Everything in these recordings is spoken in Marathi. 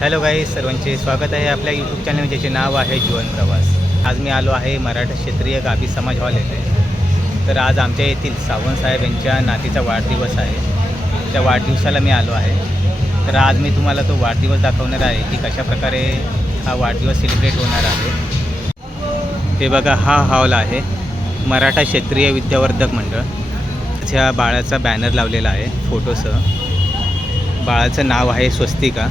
हॅलो गाई सर्वांचे स्वागत आहे आपल्या यूट्यूब चॅनल ज्याचे नाव आहे जीवन प्रवास. आज मी आलो आहे मराठा क्षेत्रीय गाभी समाज हॉल येथे. तर आज आमच्या येथील सावंत साहेब यांच्या नातीचा वाढदिवस आहे. त्या वाढदिवसाला मी आलो आहे. तर आज मी तुम्हाला तो वाढदिवस दाखवणार आहे की कशाप्रकारे हा वाढदिवस सेलिब्रेट होणार आहे. हे बघा हा हॉल आहे मराठा क्षेत्रीय विद्यावर्धक मंडळ. त्या बाळाचा बॅनर लावलेला आहे फोटोसह बाळाचं नाव आहे स्वस्तिका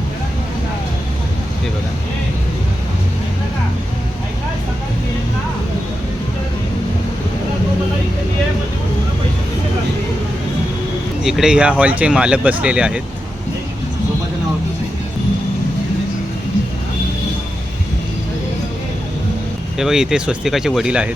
हे बघा इकडे ह्या हॉलचे मालक बसलेले आहेत. हे बघा इथे स्वस्तिकाचे वडील आहेत.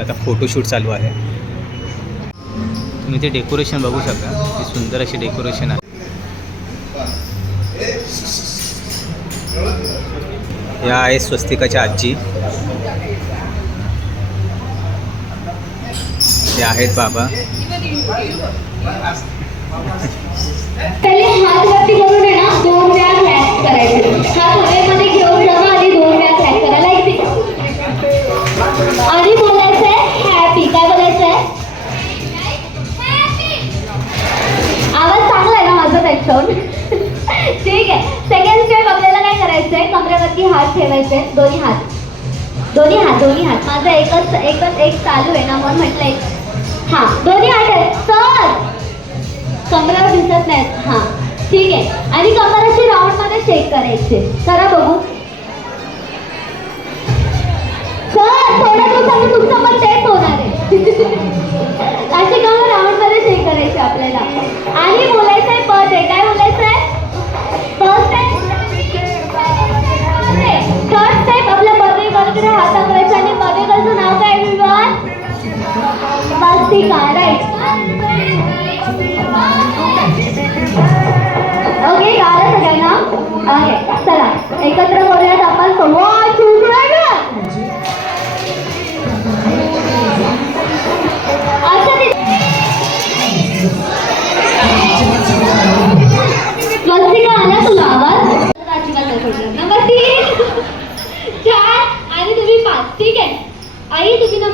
आता फोटोशूट चालू आहे. तुम्ही ते डेकोरेशन बघू शकता. सुंदर अशी डेकोरेशन आहे. या आहे स्वस्तिकाच्या आजी. हे आहेत बाबा. हात वरती करून आहे ना दोन वेळा करायचे. हात हवेमध्ये घेऊन जाणं आणि दोन्ही हात दोन्ही हात. माझं एकच एकच एक चालू आहे ना म्हणून म्हटलं एक. हां दोन्ही हात आहेत. सर! कमरावर दिसत नाहीत. हां ठीक आहे. आणि कमर अशी राऊंडमध्ये शेक करायचे. करा बघू.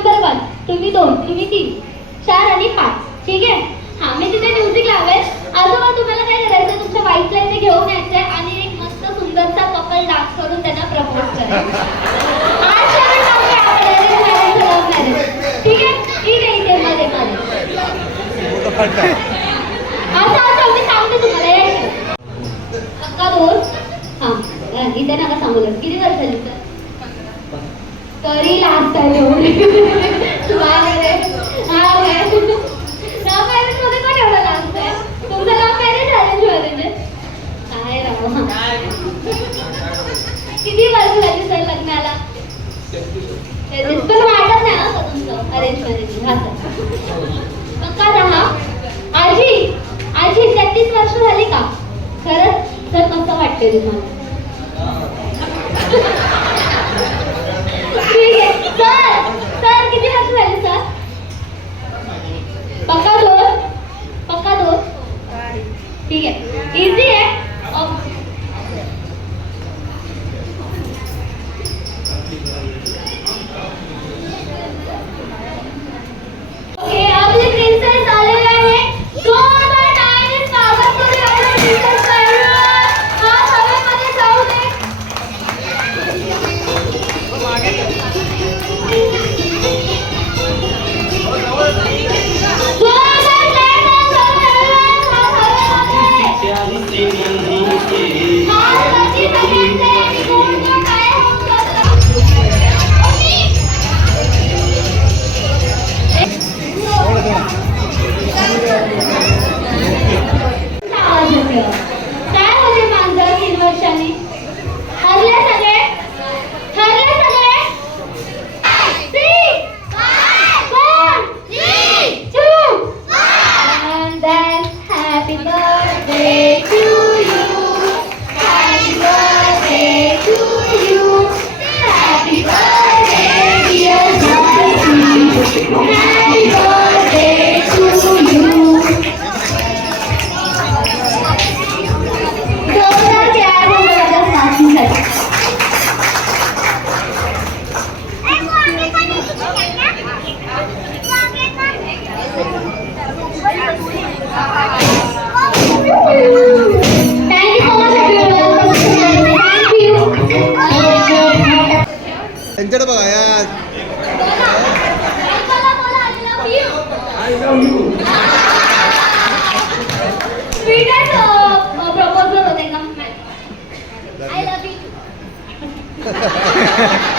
आई तुम्ही दोन तुम्ही तीन. चार आणि पाच. ठीक आहे? हा मी तिथे म्युझिक लावेल. आजोबा तुम्हाला काय करायचं तुमच्या वाईफला इथे घेऊन यायचंय आणि एक मस्त सुंदरसा कपल डान्स करून त्यांना प्रपोज करायचं ठीक आहे? ठीक आहे इथे मध्ये मध्ये असं असं मी सांगते तुम्हाला. अक्का दोन. हा इथे नका सांगू किती वर्षाची किती वर्ष झाली सर लग्नाला. पण वाटत नाही तुमचं अरेंज मॅरेज हा पक्का राहा आजी आजी तेहतीस वर्ष झाली का? खरंच तर कसं वाटते तुम्हाला? ठीक आहे proposal uh, of. I love you.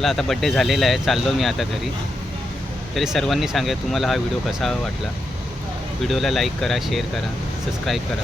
त्याला आता बड्डे झालेला आहे. चाललो मी आता घरी. तरी सर्वांनी सांगा तुम्हाला हा व्हिडिओ कसा वाटला? व्हिडिओला लाईक करा शेअर करा सबस्क्राईब करा.